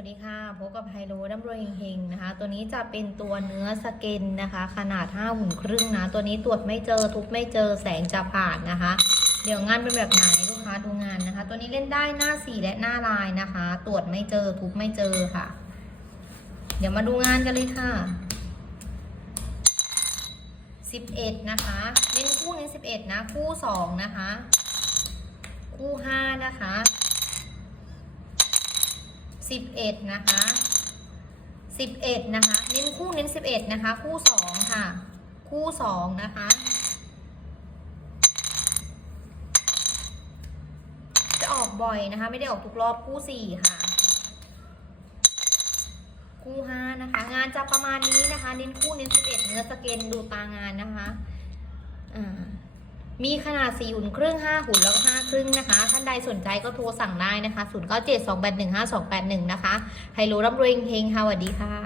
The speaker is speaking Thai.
วัสดีค่ะพบกับไฮโลดัมรวยเฮงๆนะคะ ตัวนี้จะเป็นตัวเนื้อสเกนนะคะ ขนาด5หุ่นครึ่งนะ ตัวนี้ตรวจไม่เจอทุบไม่เจอแสงจะผ่านนะคะ เดี๋ยวงานเป็นแบบไหนลูกค้าดูงานนะคะ ตัวนี้เล่นได้หน้าสีและหน้าลายนะคะ ตรวจไม่เจอทุบไม่เจอค่ะ เดี๋ยวมาดูงานกันเลยค่ะ 11 นะคะ เล่นคู่นี้11 นะ คู่ 2 นะคะ คู่ 5 นะคะ สิบเอ็ดนะคะสิบเอ็ดนะคะ เน้นคู่เน้นสิบเอ็ดนะคะ คู่สองค่ะ คู่สองนะคะจะออกบ่อยนะคะ ไม่ได้ออกทุกรอบคู่สี่ค่ะ คู่ห้านะคะ งานจะประมาณนี้นะคะ เน้นคู่เน้นสิบเอ็ดเนื้อสเกนดูตางานนะคะอ่า มีขนาด 4 หุ่นครึ่ง 5 หุ่นแล้วก็ 5 ครึ่งนะคะ ท่านใดสนใจก็โทรสั่งได้นะคะ 0 9 7 2 8 1 5 2 8 1 นะคะไฮโลร่ำรวยเฮงค่ะสวัสดีค่ะ